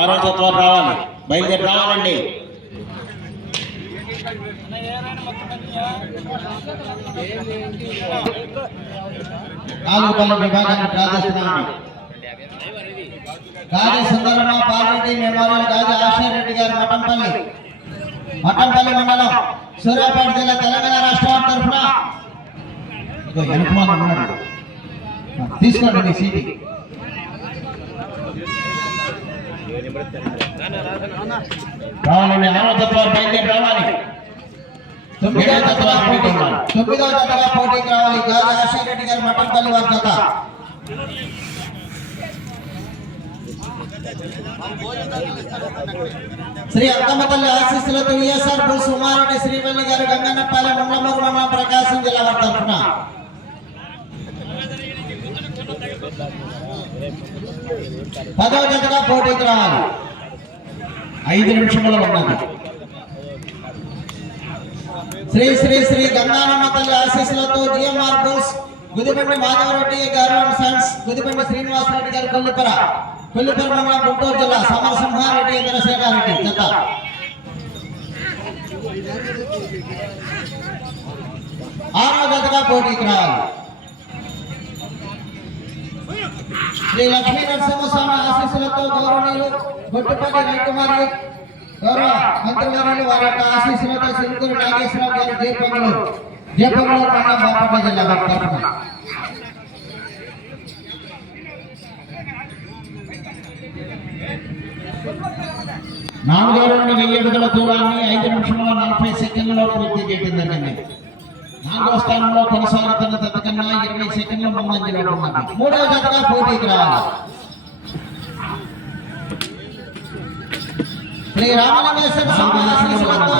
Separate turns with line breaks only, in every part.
ఆరో తత్వాలు రావాలి. బయలుదేరి రావాలండి.
నాలుగు పళ్ళ విభాగాన్ని ప్రార్థిస్తున్నాను. గాజి సుందరమ్మ పార్వతి మెమోరియల్ గాజి ఆశారెడ్డి గారు మఠంపల్లి. మఠంపల్లి మండలం సూర్యాపేట జిల్లా తెలంగాణ రాష్ట్రం తరఫున. తీసుకోండి సీటీ.
రావాలండి ఆరో తత్వాలు బయలుదేరి రావాలి
తొమ్మిదో జతగా పోటీ తొమ్మిదో జతగా పోటీకి రావాలి గాజి ఆశారెడ్డి గారు మఠంపల్లి వారి జత శ్రీ అక్కమ్మ తల్లి ఆశీస్సులతో విఎస్ఆర్ బుల్ సుమారెడ్డి శ్రీవల్లి గారు గంగన్నపల్లి మండలం మండలం ప్రకాశం జిల్లా వారి తరఫున. పదో జతగా పోటీకి రావాలి
ఐదు నిమిషముల ఉన్నది.
శ్రీ శ్రీ శ్రీ గంగానమ్మ తల్లి ఆశీస్సులతో జిఎంఆర్ బోస్ గుదిబండి మాధవరెడ్డి గారు అండ్ సన్స్ గుదిబండి శ్రీనివాసరెడ్డి గారు కొల్లిపర కొల్లిపర మండలం గుంటూరు జిల్లా సమరసింహారెడ్డి ఇంద్రశేఖరెడ్డి జత. ఆరో జతగా పోటీకి రావాలి. శ్రీ లక్ష్మీ నరసింహస్వామి ఆశీస్సులతో గౌరవనీయులు గొట్టుపల్లి రవికుమారి గౌరవ మంత్రివర్యులు వారి యొక్క ఆశీస్సులతో సిరికూరు నాగేశ్వరరావు గారు జయపంగులూరు జయపంగులూరు మండలం బాపట్ల జిల్లా వారి తరఫున
నాలుగో రెండు వెయ్యి అడుగుల దూరాన్ని ఐదు నిమిషముల నలభై సెకండ్లలో పూర్తి చేయడం జరిగింది నాలుగో స్థానంలో కొనసాగుతున్న తనకన్నా ఇరవై సెకండ్ల ముందంజలో ఉన్నది
మూడవ జతగా పోటీకి రావాలి. శ్రీ రామలింగేశ్వర స్వామి ఆశీస్సులతో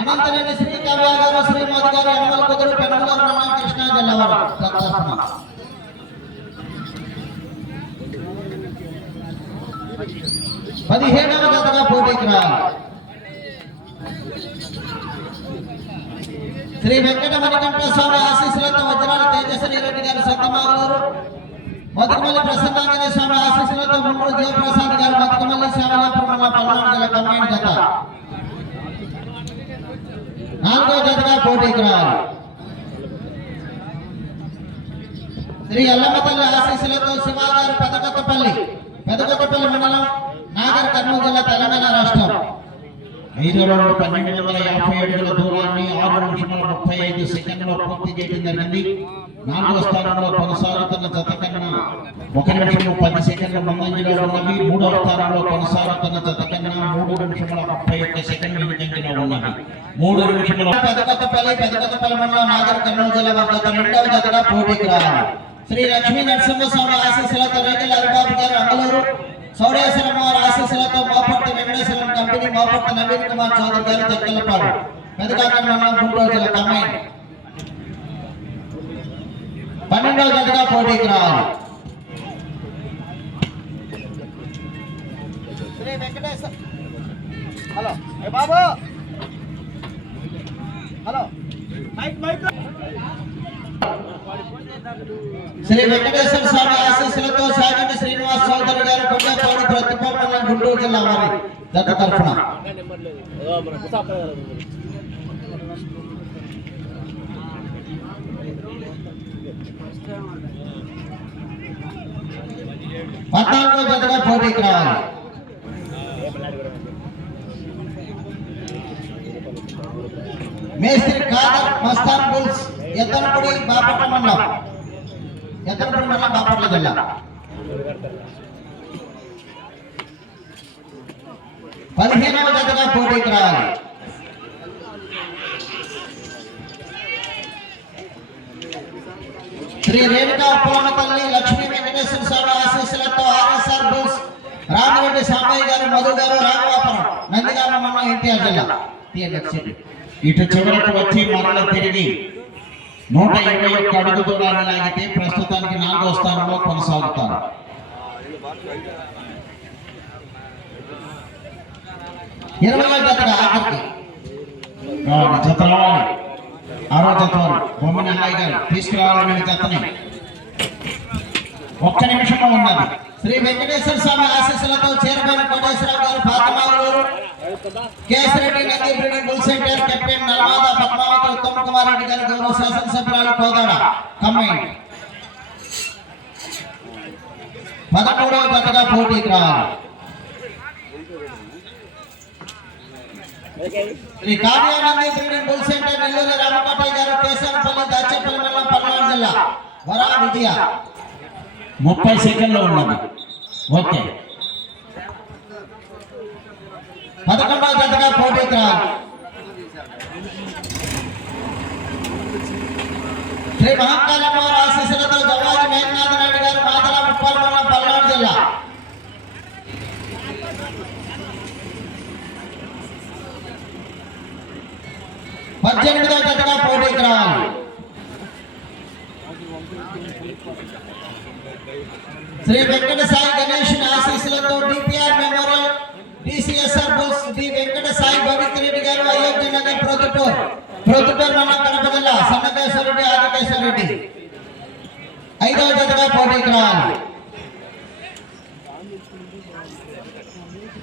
అనంతరేణి శ్రీ కావ్య గారు శ్రీమతి గారు యనమల కుదురు పెనుగోలు మండలం కృష్ణా జిల్లా వారు తరఫున పదిహేడవ జతగా పోటీకి రావాలి. శ్రీ వెంకట మణికంఠ స్వామి ఆశీస్సులతో వజ్రాల తేజస్వరి రెడ్డి గారు సొంతమాగలూరు మధుకమల్లి ప్రసన్నాంజనే స్వామి ఆశీస్సులతో ముందు జయప్రసాద్ గారు మధుకమల్లి శ్యామలాపురం మండలం పల్నాడు జిల్లా కంబైన్ జత. నాలుగో జతగా పోటీకి రావాలి. శ్రీ అల్లమ్మ తల్లి ఆశీస్సులతో శివాగారు పెదకొత్తపల్లి పెదకొత్తపల్లి మండలం నాగర్ కర్నూలు జిల్లా తెలంగాణ రాష్ట్రం.
ఐదు రెండు పన్నెండు వందల యాభై ఏడుల దూరాన్ని ఆరు నిమిషముల ముప్పై ఐదు సెకండ్లో పూర్తి చేయడం జరిగింది. నాలుగో స్థానంలో కొనసాగుతున్న జత కన్నా ఒక నిమిషం పది సెకండ్ల ముందంజలో ఉన్నది. మూడో స్థానంలో కొనసాగుతున్న జత కన్నా మూడు నిమిషముల ముప్పై ఒక్క సెకండ్ల ముందంజలో ఉన్నది. మూడు నిమిషముల
పెదకొత్తపల్లి పెదకొత్తపల్లి మండలం నాగర్ కర్నూలు జిల్లా వారి రెండవ జతగా పోటీకి రావాలి శ్రీ లక్ష్మీ నరసింహస్వామి ఆశీస్సులతో రేగల హరిబాబు గారు అంగలూరు. సౌడేశ్వరం వారి ఆశీస్సులతో మోపర్తి వెంకటేశ్వరం కంపెనీ మోపర్తి నవీన్ కుమార్ చౌదరి గారు చెక్కలపాడు పెదకాకర్ మండలం గుంటూరు జిల్లా కమ్మాయి పన్నెండవ జతగా పోటీకి రావాలి. హలో. బాబు? Hello. Mike mike. Shri Venkateswara Swami ఆశీస్సులతో సాగంటి శ్రీనివాస్ చౌదరి గారు కొండపాడు ప్రతిపాడు గుంటూరు జిల్లా వారి జత తరఫున. పద్నాలుగో జతగా పోటీకి రావాలి. మేస్త్రి కాదర్ మస్తాన్ బుల్స్ ఎత్తనపూడి బాపట్ల మండలం ఎత్తనపూడి మండలం బాపట్ల జిల్లా పదిహేనవ జతగా పోటీకి రావాలి. శ్రీ రేణుకా ఉప్పలమ్మ తల్లి లక్ష్మీ వెంకటేశ్వర స్వామి ఆశీస్సులతో ఆర్ఎస్ఆర్ బుల్స్ రామరెడ్డి సాంబయ్య గారు మధు గారు రాఘవాపురం నందిగామ మండలం ఎన్టీఆర్ జిల్లా.
ఇటు చివరకు వచ్చి మరల తిరిగి నూట ఇరవై ఒక్క అడుగు దూరాన్ని లాగితే ప్రస్తుతానికి నాలుగో స్థానంలో కొనసాగుతారు.
ఇరవై జతగా ఆఖరికి
ఆరో. బొమ్మని అన్నయ్య గారు జతని. ఒక్క నిమిషంలో ఉన్నది.
శ్రీ వెంకటేశ్వర స్వామి ఆశీస్సులతో చేరుకున్న Koteswararao garu Pathamaru Keshareddy Nandi breeding bull centre captain Narmada Padmavathi Uttam Kumar Reddy garu గౌరవ శాసనసభ్యురాలు కోదాడ. పదమూడవ జతగా పోటీకి రావాలి శ్రీ బుల్ సెంటర్ నెల్లూరు గారు కేశవపల్లి దాచేపల్లి మండలం పల్నాడు జిల్లా వరా విజయ
ముప్పై ఉన్నది. ఓకే.
పదకొండవ జతగా పోటీకి రావాలి శ్రీ మహాకాళమ్మవారి ఆశీస్సులతో జవాజి మేఘనాథ నాయుడు గారు మాతల ముప్పాల మండలం పల్నాడు జిల్లా పద్దెనిమిదవ జతగా పోటీకి రావాలి శ్రీ వెంకట జతగా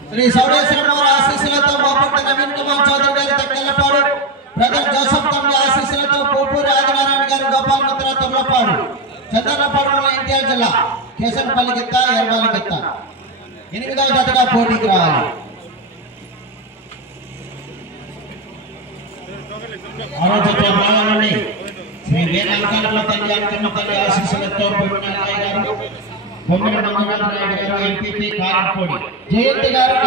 శ్రీ సౌడేశ్వరరావు ఆశీస్సులతో బాపట్ల నవీన్ కుమార్ చౌదరి గారి తక్కెళ్ళపాడు బ్రదర్ జోసఫ్ తమ్ముడు ఆశీస్సులతో పోపూరి ఆదినారాయణ గారి గోపాల్ మిత్ర తొర్లపాడు చంద్రపాడు ఎన్టీఆర్ జిల్లా కేశంపల్లి గిత్త ఎర్మాలి గిత్త ఎనిమిదవ జతగా పోటీకి రావాలి
ఆరోగ్య భాగాలని శ్రీ వేదాంతాల తల్లి అంకమ్మ తల్లి ఆశీస్సులతో పొందిన గారు